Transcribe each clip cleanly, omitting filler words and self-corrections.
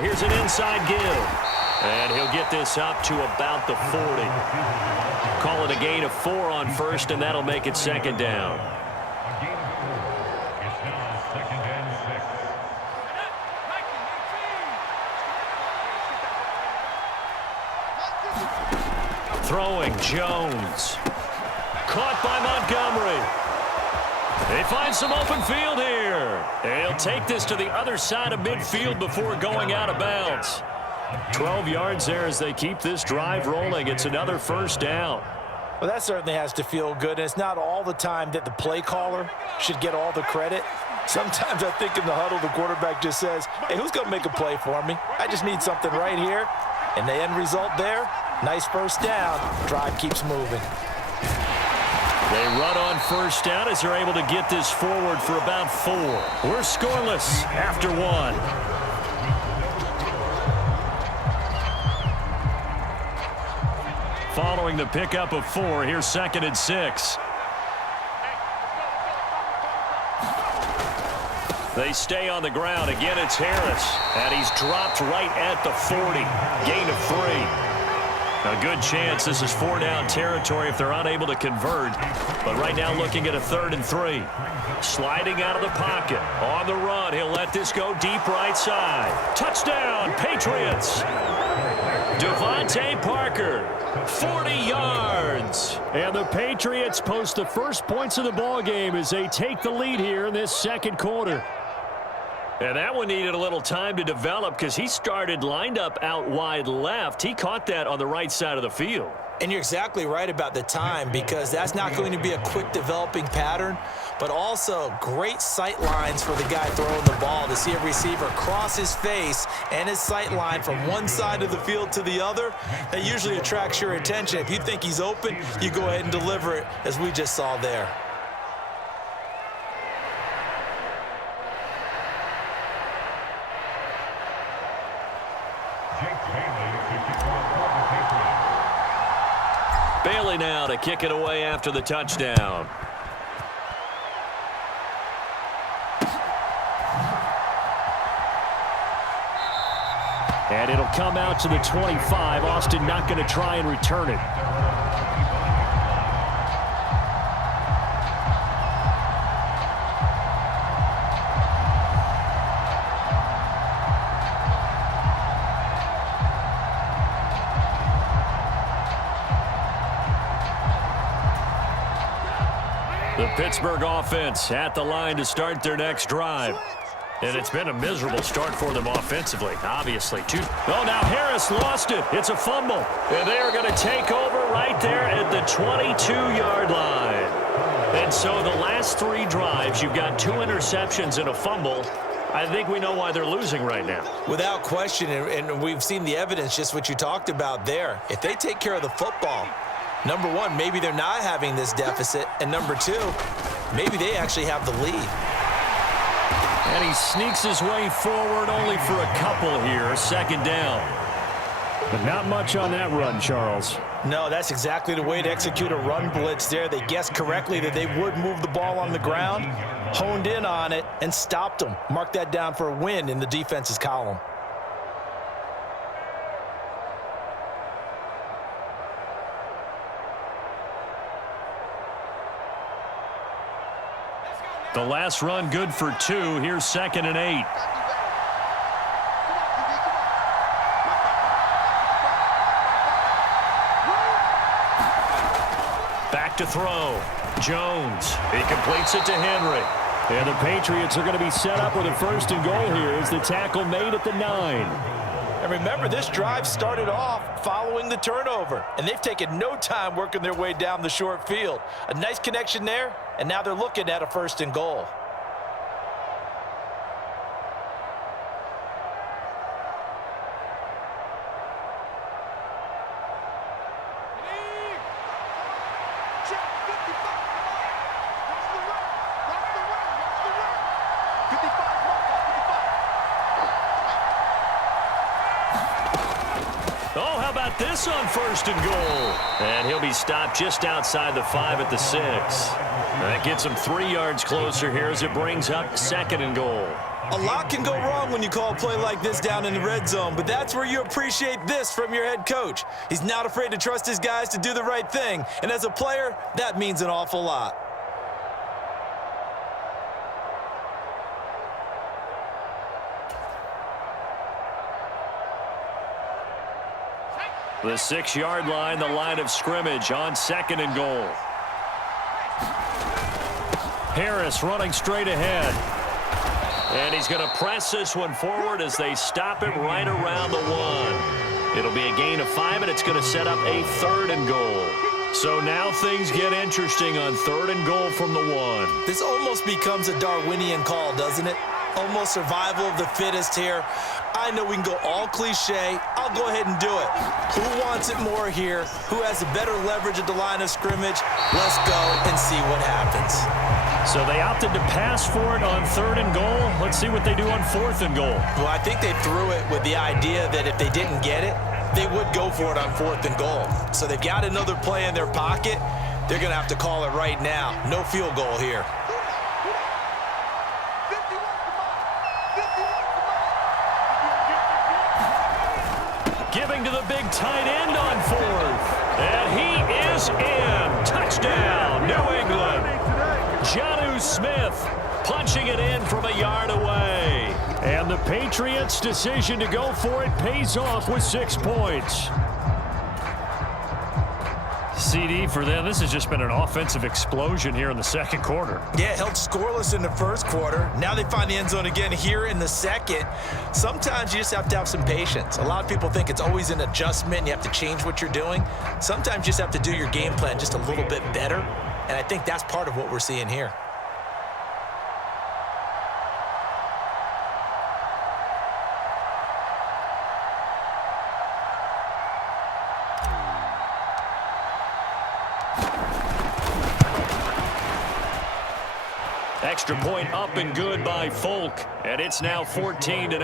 Here's an inside give. And he'll get this up to about the 40. Call it a gain of 4 on first, and that'll make it second down. Throwing Jones. Caught by Montgomery. They find some open field here. They'll take this to the other side of midfield before going out of bounds. 12 yards there as they keep this drive rolling. It's another first down. Well, that certainly has to feel good. It's not all the time that the play caller should get all the credit. Sometimes I think in the huddle, the quarterback just says, hey, who's going to make a play for me? I just need something right here. And the end result there, nice first down. Drive keeps moving. They run on first down as they're able to get this forward for about 4. We're scoreless after 1. Following the pickup of 4, here's 2nd and 6. They stay on the ground. Again, it's Harris. And he's dropped right at the 40. Gain of 3. A good chance this is 4-down territory if they're unable to convert. But right now looking at a 3rd and 3. Sliding out of the pocket. On the run, he'll let this go deep right side. Touchdown, Patriots. Devontae Parker, 40 yards. And the Patriots post the first points of the ball game as they take the lead here in this second quarter. And that one needed a little time to develop because he started lined up out wide left. He caught that on the right side of the field. And you're exactly right about the time because that's not going to be a quick developing pattern, but also great sight lines for the guy throwing the ball to see a receiver cross his face and his sight line from one side of the field to the other. That usually attracts your attention. If you think he's open, you go ahead and deliver it as we just saw there. Bailey now to kick it away after the touchdown. And it'll come out to the 25. Austin not going to try and return it. The Pittsburgh offense at the line to start their next drive. And it's been a miserable start for them offensively, obviously. Oh, now Harris lost it. It's a fumble. And they are going to take over right there at the 22-yard line. And so the last 3 drives, you've got 2 interceptions and a fumble. I think we know why they're losing right now. Without question, and we've seen the evidence, just what you talked about there. If they take care of the football, number 1, maybe they're not having this deficit. And number 2, maybe they actually have the lead. And he sneaks his way forward only for a couple here. 2nd down. But not much on that run, Charles. No, that's exactly the way to execute a run blitz there. They guessed correctly that they would move the ball on the ground, honed in on it, and stopped them. Mark that down for a win in the defense's column. The last run good for 2. Here's 2nd and 8. Back to throw. Jones. He completes it to Henry. And the Patriots are going to be set up with a 1st and goal here as the tackle made at the 9. And remember, this drive started off following the turnover, and they've taken no time working their way down the short field. A nice connection there, and now they're looking at a 1st and goal. about this on 1st and goal? And he'll be stopped just outside the 5 at the 6. That gets him 3 yards closer here as it brings up 2nd and goal. A lot can go wrong when you call a play like this down in the red zone, but that's where you appreciate this from your head coach. He's not afraid to trust his guys to do the right thing, and as a player, that means an awful lot. The 6-yard line, the line of scrimmage on 2nd and goal. Harris running straight ahead. And he's going to press this one forward as they stop him right around the 1. It'll be a gain of 5, and it's going to set up a 3rd and goal. So now things get interesting on 3rd and goal from the 1. This almost becomes a Darwinian call, doesn't it? Almost survival of the fittest here. I know we can go all cliche. I'll go ahead and do it. Who wants it more here? Who has a better leverage at the line of scrimmage? Let's go and see what happens. So they opted to pass for it on 3rd and goal. Let's see what they do on 4th and goal. Well, I think they threw it with the idea that if they didn't get it, they would go for it on 4th and goal. So they've got another play in their pocket. They're going to have to call it right now. No field goal here. Giving to the big tight end on 4th. And he is in. Touchdown, New England. Jonnu Smith punching it in from a yard away. And the Patriots' decision to go for it pays off with 6 points. CD for them, this has just been an offensive explosion here in the 2nd quarter. Yeah, held scoreless in the 1st quarter. Now they find the end zone again here in the 2nd. Sometimes you just have to have some patience. A lot of people think it's always an adjustment and you have to change what you're doing. Sometimes you just have to do your game plan just a little bit better. And I think that's part of what we're seeing here. Extra point up and good by Folk, and it's now 14-0.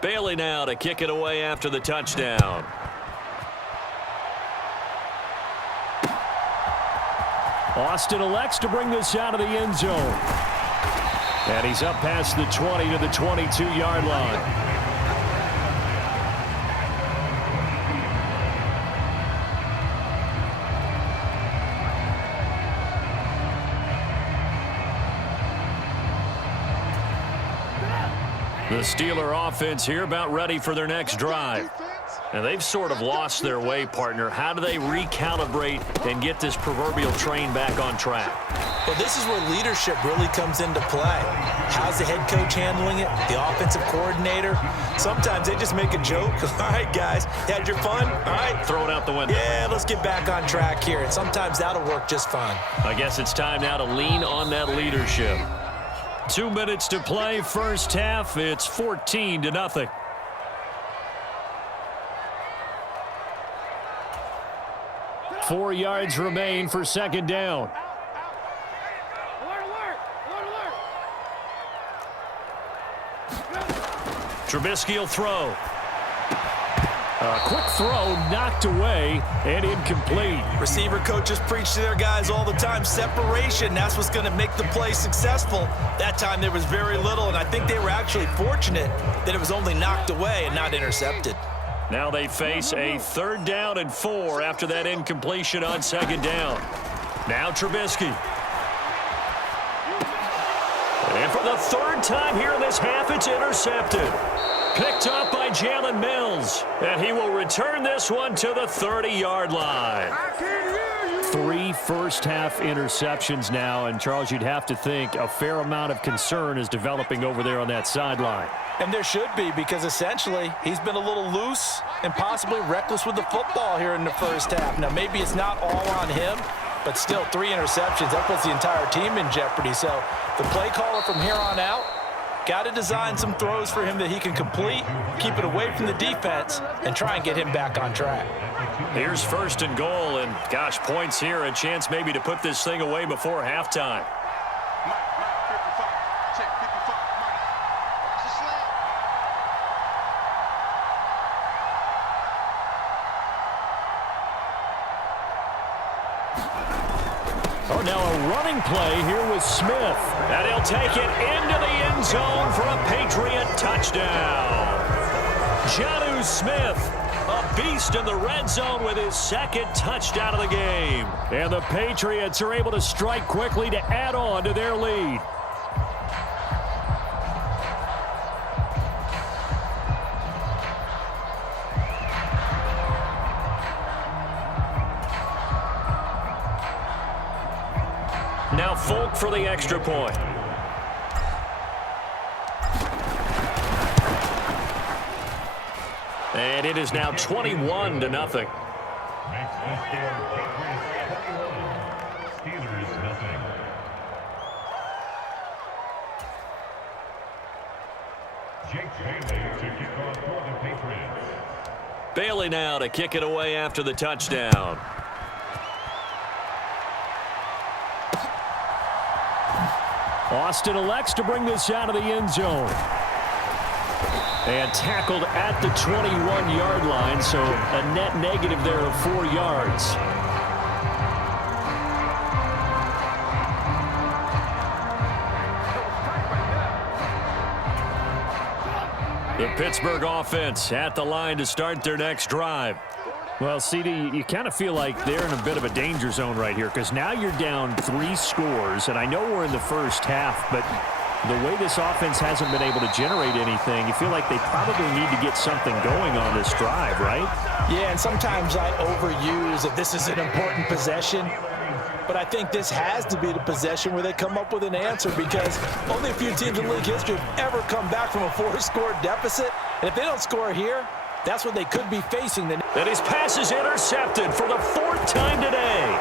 Bailey now to kick it away after the touchdown. Austin elects to bring this out of the end zone. And he's up past the 20 to the 22-yard line. The Steeler offense here about ready for their next drive. And they've sort of lost their way, partner. How do they recalibrate and get this proverbial train back on track? Well, this is where leadership really comes into play. How's the head coach handling it? The offensive coordinator? Sometimes they just make a joke. All right, guys, you had your fun? All right. Throw it out the window. Yeah, let's get back on track here. And sometimes that'll work just fine. I guess it's time now to lean on that leadership. 2 minutes to play, first half. It's 14-0. Four yards remain for second down. Trubisky will throw. A quick throw knocked away and incomplete. Receiver coaches preach to their guys all the time. Separation, that's what's going to make the play successful. That time there was very little, and I think they were actually fortunate that it was only knocked away and not intercepted. Now they face a 3rd down and 4 after that incompletion on second down. Now Trubisky. And for the 3rd time here in this half, it's intercepted. Picked up by Jalen Mills. And he will return this one to the 30-yard line. 3 first-half interceptions now. And, Charles, you'd have to think a fair amount of concern is developing over there on that sideline. And there should be, because essentially he's been a little loose and possibly reckless with the football here in the first half. Now, maybe it's not all on him, but still 3 interceptions. That puts the entire team in jeopardy. So the play caller from here on out, Got to design some throws for him that he can complete, keep it away from the defense, and try and get him back on track. Here's 1st and goal, and gosh, points here, a chance maybe to put this thing away before halftime. Oh, now a running play here with Smith. And he'll take it into the end zone for a Patriot touchdown. Jonnu Smith, a beast in the red zone with his 2nd touchdown of the game. And the Patriots are able to strike quickly to add on to their lead. Now Folk for the extra point. And it is now 21-0. Bailey now to kick it away after the touchdown. Austin elects to bring this out of the end zone. And tackled at the 21-yard line, so a net negative there of 4 yards. The Pittsburgh offense at the line to start their next drive. Well, CD, you kind of feel like they're in a bit of a danger zone right here because now you're down 3 scores, and I know we're in the first half, but the way this offense hasn't been able to generate anything, you feel like they probably need to get something going on this drive, right? Yeah, and sometimes I overuse that this is an important possession, but I think this has to be the possession where they come up with an answer because only a few teams in league history have ever come back from a 4-score deficit, and if they don't score here, that's what they could be facing. And his pass is intercepted for the 4th time today.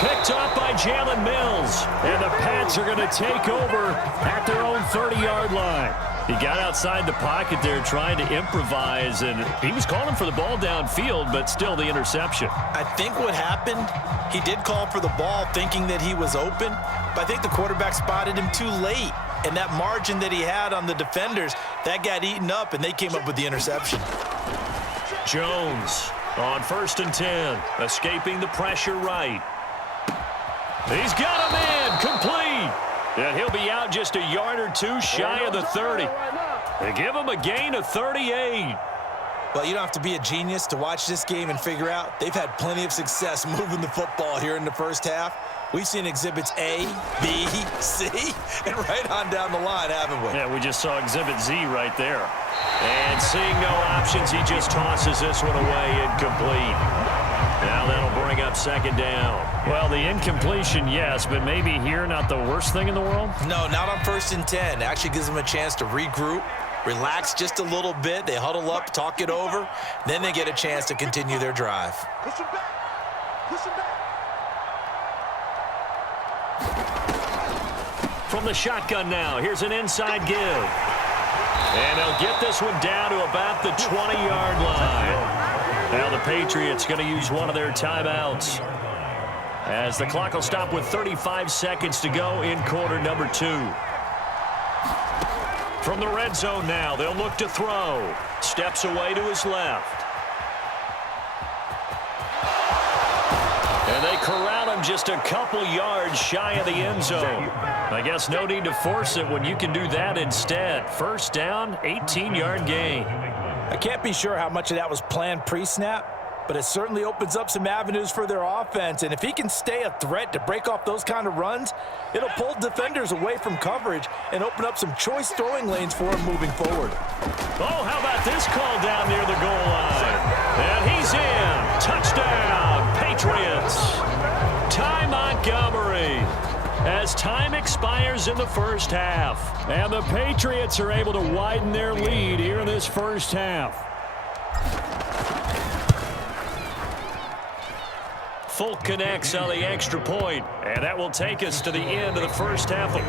Picked off by Jalen Mills. And the Pats are going to take over at their own 30-yard line. He got outside the pocket there trying to improvise, and he was calling for the ball downfield, but still the interception. I think what happened, he did call for the ball thinking that he was open, but I think the quarterback spotted him too late. And that margin that he had on the defenders, that got eaten up, and they came up with the interception. Jones on 1st and 10, escaping the pressure right. He's got a man, complete. And he'll be out just a yard or 2 shy of the 30. They give him a gain of 38. Well, you don't have to be a genius to watch this game and figure out they've had plenty of success moving the football here in the first half. We've seen exhibits A, B, C, and right on down the line, haven't we? Yeah, we just saw exhibit Z right there. And seeing no options, he just tosses this one away, incomplete. Now that'll bring up 2nd down. Well, the incompletion, yes, but maybe here not the worst thing in the world? No, not on 1st and 10. It actually gives them a chance to regroup, relax just a little bit. They huddle up, talk it over. Then they get a chance to continue their drive. Push him back. Push him back. From the shotgun now, here's an inside give. And they'll get this one down to about the 20-yard line. Now the Patriots going to use one of their timeouts, as the clock will stop with 35 seconds to go in quarter number 2. From the red zone now, they'll look to throw. Steps away to his left. And they corral him just a couple yards shy of the end zone. I guess no need to force it when you can do that instead. 1st down, 18-yard gain. I can't be sure how much of that was planned pre-snap, but it certainly opens up some avenues for their offense. And if he can stay a threat to break off those kind of runs, it'll pull defenders away from coverage and open up some choice throwing lanes for him moving forward. Oh, how about this call down near the goal line? And he's in. Touchdown, Patriots. Ty Montgomery, as time expires in the first half. And the Patriots are able to widen their lead here in this first half. Folk connects on the extra point, and that will take us to the end of the first half of